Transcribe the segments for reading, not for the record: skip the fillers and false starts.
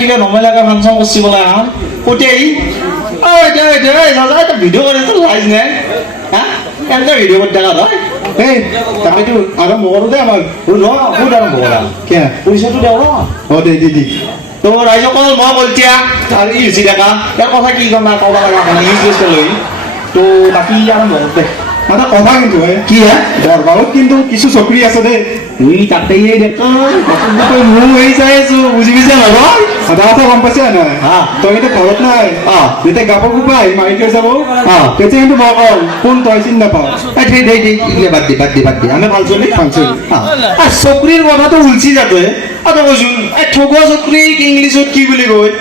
কিবা নমলাকে ফাংচন করছি বলে হ্যাঁ কোটেই ভিডিও করে তো লাইজ নাই হ্যাঁ কেনকা ভিডিও করতে দেখা হয় এই তাইতো আরম্ভ করো দে আমার ন বহুত আরম্ভ করা কে পয়সাটো দেও ও দে দি তো রাইজকল মই বলতিয়া আর ইউসি দেখা এর কথা কি কম না কবা লাগা মানে ইউজ লই তো বাকি আরম্ভ করতে মানে কথা কিন্তু কি হ্যাঁ দরবারত কিন্তু কিছু চকরি আছে দে তুই তাতেই দেখা তুই মু হই যাইছো বুঝি বিছে না ভাই আদা কথা গম পাইছ না হ্যাঁ তুই তো ঘৰত নাই যেতে গাব গুপাই মাই কে যাব তেতে কিন্তু বল কোন তই চিন না পাও এই দে ইলে বাদ দি আমি ফালছলি আর চকরির কথা তো উলছি যাতে আদা কইছুন এই ঠগো চকরি ইংলিশত কি বুলি কয়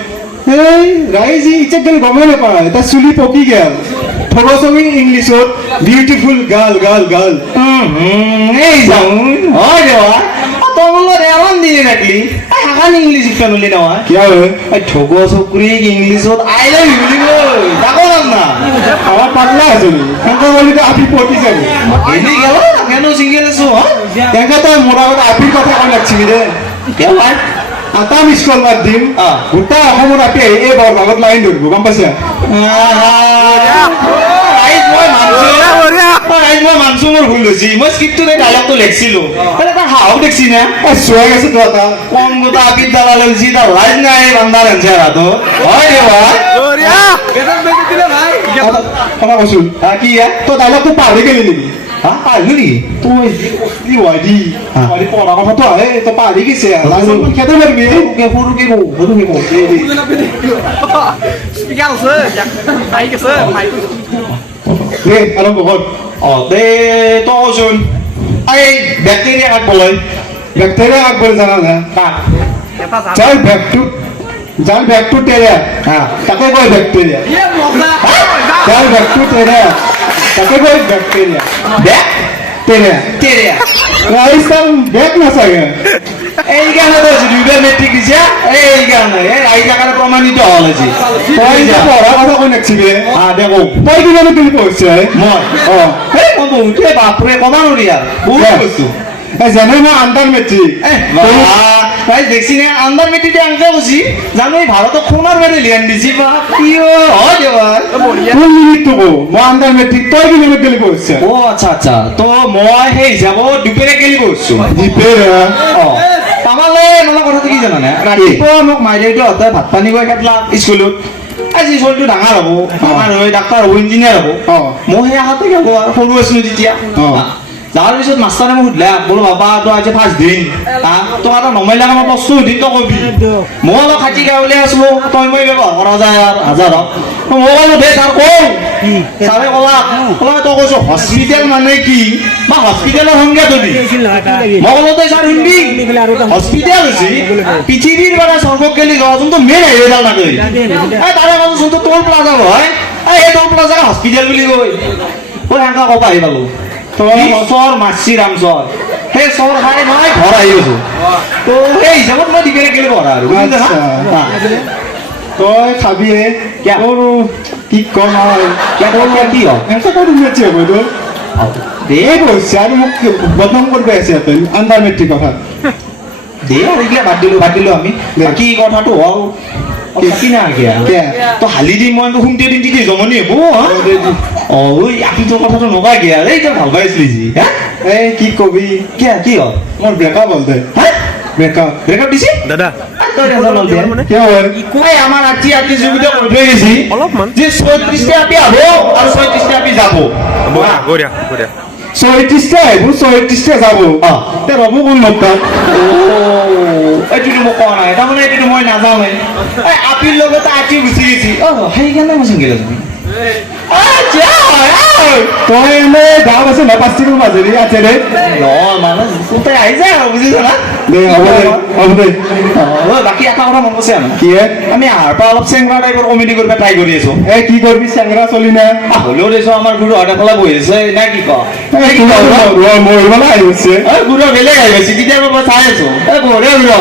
এই রাইজি ইচ্ছা গেল গমে না পায় তা চুলি পকি গেল ঠগো চকরি ইংলিশত বিউটিফুল গার্ল এই যাও হয় দেওয়া তোমার এমন দিয়ে রাখলি এখন ইংলিশ শিক্ষানুলি নেওয়া কি হবে ঠগো চকরি ইংলিশত আই লাভ ইউ বুলি কই দেখো না আমার পাগলা আছে কেন বলি তো আপনি পটি যাবে এদি গেল কেন সিঙ্গেল আছো দেখা তো মোরা কথা আপির কথা কই লাগছিলি রে কেন ভাই আতা মিস কল মার দিম গোটা অসমৰ আপি এই বৰভাগত লাইন ধৰিব গম পাইছা মই মানছো মোৰ ভুল হৈছে মই স্ক্ৰিপ্টটো ডাইলগটো লিখিছিলো এটা হাও দেখছি না চুৱাই আছে তো এটা কম গোটা আপি দালা লৈছি তা লাইন নাই বান্দাৰ আনসাৰাটো হয় ৰে ভাই ওৰিয়া বেতন বেটি দিলে ভাই কথা কৈছো কি তো ডাইলগটো পাহৰি গেলি নেকি আলুনি তুই কি ওয়াইডি আরে পড়া কথা তো আরে তো পারি গেছে লাইন খেতে পারবি কে পুরো কে স্পিকার আছে মাইক আছে মাইক রে আরো বহুত দে তো শুন এই ব্যাকটেরিয়া কাক বলে জানা না কাক চল ব্যাক টু টেরিয়া হ্যাঁ তাকে কই ব্যাকটেরিয়া এ মজা চল ব্যাক টু টেরিয়া তাকে কই ব্যাকটেরিয়া টেরিয়া রাইসাম ব্যাক না সাগে এই গান তো দুইবার মেট্রিক দিছে এই গান এই জায়গায় প্রমাণিত হল আছে তুই যা পড়া কথা কই নাছিবে দেখো তুই কি জানি তুমি কইছে মই এই কোন উঠে বাপরে কমানো রিয়া বহুত কইছো জানো না আন্ডার মেট্রিক ভাই দেখছি না আন্ডার মেট্রিকে আঙ্কা বসি জানো এই ভারত খোনার বেড়ে লিয়ান দিছি বা কি হয় দেবার কোন মিনিট তো মই আন্ডার মেট্রিক তুই কি মিনিট গেলি বসছে ও আচ্ছা তো মই হেই যাব দুপেরে গেলি বসছো দুপেরে তামালে মানে কথা কি জানা না ৰাতিপুৱা মোক মাইলেটো হতে ভাত পানী গৈ খেতলা স্কুলত আজি চলটো ডাঙৰ হ'ব ডাঙৰ হৈ ডাক্তৰ হ'ব ইঞ্জিনিয়াৰ হ'ব মই সেই আহাতে যাব আৰু সৰু আছিলো তেতিয়া যাৰ পিছত মাষ্টাৰে মোক সুধিলে বোলো বাবা তো আজি ফাৰ্ষ্ট দিন তোক এটা নমাইলে মই প্ৰশ্ন সুধিম তই কবি মই অলপ খাটি গাঁৱলৈ আছো তই মই ব্যৱহাৰ কৰা যায় আৰু হাজাৰ মই ক'লো দে ছাৰ কওঁ ছাৰে ক'লা তই কৈছ হস্পিটেল মানে কি বা হস্পিটেলৰ সংজ্ঞা ধৰি মই ক'লো তই ছাৰ শুনবি হস্পিটেল হৈছে পৃথিৱীৰ পৰা সৰ্বকালি যোৱা যোনটো মেইন হাইৱেডাল থাকে তাৰে মাজত যোনটো টোল প্লাজা হয় এই টোল প্লাজাক হস্পিটেল বুলি কয় মই সেনেকা ক'ব আহি পালো চৰ মাছি ৰামচৰ সেই চৰ খাই মই ঘৰ আহি আছো তো সেই হিচাপত মই দিপেৰে গেলি পঢ়া আৰু তই খাবি তোৰ কি কম আৰু কি হল এনেকুৱা কৰি উলিয়াইছে হ'ব তোৰ দে কৈছে আৰু মোক বদনাম কৰিব আছে তই আণ্ডাৰ মেট্ৰিক কথা দে আৰু এইগিলা বাদ দিলো আমি কি কথাটো হ'ল কি না তো হালি দি মই শুনতে দিন কি জমনি হ'ব ওই আপনি তোর কথাটা নগা গিয়া এই তো ভাল পাইছিলি জি হ্যাঁ এই কি কবি কি হল মোর ব্রেকআপ বলতে হ্যাঁ ব্রেকআপ দিছি দাদা তোর জানো দে কি হল কই আমার আটি সুবিধা করে গেছি অলপমান যে 36 টা আপি আবো আর 36 টা আপি যাব গড়িয়া 36 টা আইবো 36 টা যাব তে রব কোন নতা এইটো মোক কোৱা নাই তাৰমানে এইটো মই নাজানো এই আপিৰ লগত আটি গুচি গেছি সেইকাৰণে মই সিংগেল আছো তই এনে গাঁও আছে না পাঁচটিৰ মাজেৰি আছে ৰে মানে তই আহি যা বুজিছ না দে হ'ব দে বাকী এটা কথা মন আছে কি আমি আহাৰ পৰা অলপ চেংৰা টাইপৰ কমেডি কৰিব ট্ৰাই কৰি আছো এই কি কৰিবি চেংৰা চলি না হ'লেও দেছো আমাৰ গুৰু হঠাৎ বহি আছে না কি ক মৰিবলৈ আহি আছে গুৰু বেলেগ আহি আছে কেতিয়াবা মই চাই আছো বঢ়িয়া গুৰু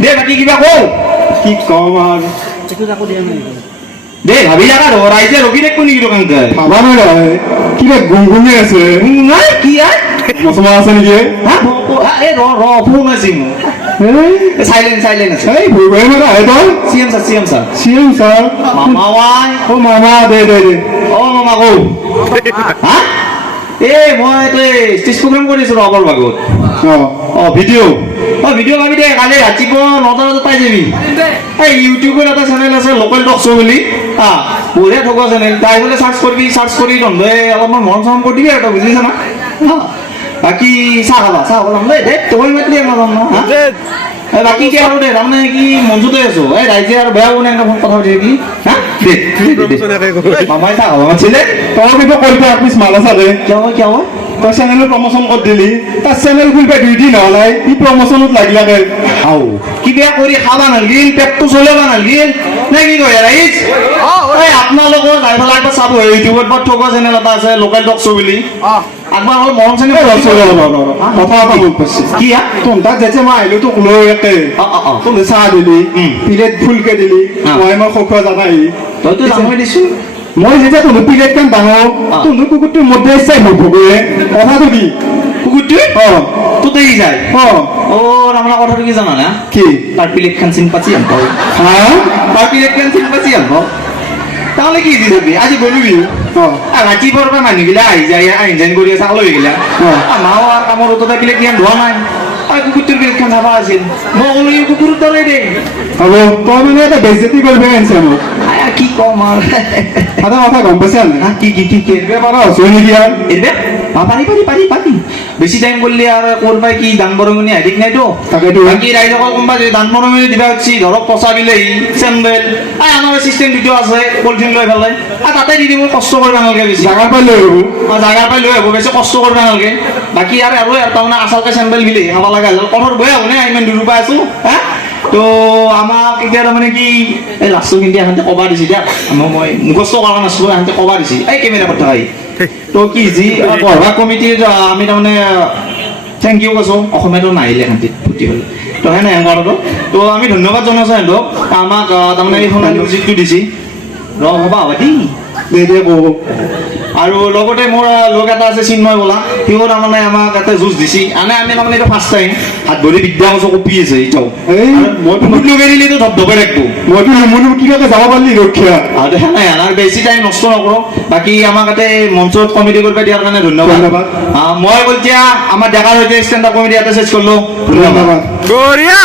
দে বাকী কিবা কওঁ কি কম আৰু দে ভাবি লাগা ৰাইজে ৰখি দেখো নেকি দোকানতে ভাবা নহয় কিবা গুণগুণে আছে কি মচমা আছে নেকি হা এই ৰ ফোন আছে মোৰ সাইলেন্ট আছে এই ভুল ভুল মাৰা হে তই চিএম স্যাৰ চিএম ছাৰ মামা ওয়াই ও মামা দে ও মামা কৌ হা এই মই ষ্টেজ প্ৰগ্ৰাম কৰিছো ৰবৰ ভাগত ভিডিঅ' ভিডিঅ' ভাবি দে কালি ৰাতিপুৱা 9টা বজাত পাই যাবি এই ইউটিউবৰ এটা চেনেল আছে লোকেল টক শ্ব' বুলি বঢ়িয়া থকা চেনেল তাই বোলে চাৰ্চ কৰি তহঁতে অলপমান মৰম চৰম কৰি দিবি আৰু তই বুজিছ না বাকী চাহ খাবা দে তই মাতিলে নাযাম ন বাকী কি আৰু দে তাৰমানে কি মঞ্চতে আছো এই ৰাইজে আৰু বেয়া বনে এনেকৈ কথা পাতি থাকি হা মামাই চাহ খাবা মাতিছিলে তই কিন্তু কৰিবা পিছ মাল আছা দে কিয় তই চেনেলৰ প্ৰমোচন কৰি দিলি তাৰ চেনেল খুলিবা 2 দিন হোৱা নাই ই প্ৰমোচনত লাগিলাকে কিবা কৰি খাবা নালাগিল পেটটো চলাব নালাগিল নে কি কয় ৰাইজ এই আপোনালোকৰ লাইভ লাগবা চাব ইউটিউবত বা থকা চেনেল এটা আছে লোকেল টক শ্ব' বুলি একবাৰ হ'ল মৰম চেনেল কথা এটা মনত পৰিছে কি তোম তাত যেতিয়া মই আহিলো তোক লৈ একে তোক চাহ দিলি প্লেট ফুলকে দিলি মই খোৱা জানাই তইতো জানোৱাই দিছো মই যেতিয়া তোৰ প্লেট কান ডাঙৰ তোৰ কুকুৰটোৰ মধ্যে চাই মোৰ ভগৱে কথাটো কি কুকুৰটোৱে তোৰ দেৰি যায় আমাৰ কথাটো কি জানা না কি তাৰ প্লেটখন চিন পাচি আনব তাৰ প্লেটখন চিন পাচি আনব তাহলে কি দি থাকবি আজি গলুবি ৰাতিপুৱাৰ পৰা মানুহগিলা আহি যায় আইনজাইন কৰি আছে আলহী গিলা আমাৰো আৰু কামৰ অতটা প্লেট কিমান ধোৱা নাই কুকুৰটোৰ প্লেটখন চাবা আছিল মই ক'লো কুকুৰৰ দৰে দে হ'ব তই মানে এটা বেজতি কৰিবি আনিছে মোক কি কম আৰু এটা কথা গম পাইছা না কি এৰিব পাৰা আছো নেকি আৰু পাৰি বেছি টাইম করলে আর করবাই কি দান বরমনি আইডিক নাই তো বাকি রাইজকল কোনবা যে দান বরমনি দিবা হচ্ছি ধরক পচা বিলাহী চেন্দেল আমার সিস্টেম ভিডিও আছে পলিথিন লৈ পেলাই তাতে দি দিব কষ্ট করবা নালগে বেশি জাগার পাই লৈ আহিব বেছি কষ্ট করবা নালগে বাকি আর তাৰমানে আচলকে চেন্দেল বিলাহী খাব লাগা কঠোৰ বয়া হনে ইমান দূৰ পৰা আছো হা তো আমাক এতিয়া তাৰমানে কি এই লাষ্টৰ কিন্তু এখানতে কবা দিছি দিয়া মই মুখস্থ কৰা নাছিলো এখানতে কবা দিছি এই কেমেৰা কথা আহি তো কি যি পঢ়া কমিটিৰ আমি তাৰমানে থেংক ইউ কৈছোঁ অসমীয়াটো নাহিলে এখানটিত ফুটি হ'লে তো সেনে কথাটো তো আমি ধন্যবাদ জনাইছোঁ সিহঁতক আমাক তাৰমানে এই সোণালী মিউজিকটো দিছি হ'ব দেই দে কব আৰু লগতে মোৰ লগ এটা আছে চিন্ময় বোলা সিও তাৰমানে আমাক এটা যুঁজ দিছি আমি তাৰমানে এইটো ফাৰ্ষ্ট টাইম হাত ভৰি বিদ্যা কৈছোঁ কপি আছে এতিয়াও মইতো লগাৰিলেতো ধপধপাই থাকবো মইতো মনো কিবাকে যাব পাৰিলি ৰক্ষা আৰু নাই আৰু বেছি টাইম নষ্ট নকৰোঁ বাকী আমাক ইয়াতে মঞ্চত কমিটি কৰিব দিয়াৰ কাৰণে ধন্যবাদ মই এতিয়া আমাৰ ডেকাৰ সৈতে ষ্টেণ্ড আপ কমিটি ইয়াতে চেষ্টা কৰিলোঁ ধন্যবাদ Gloria!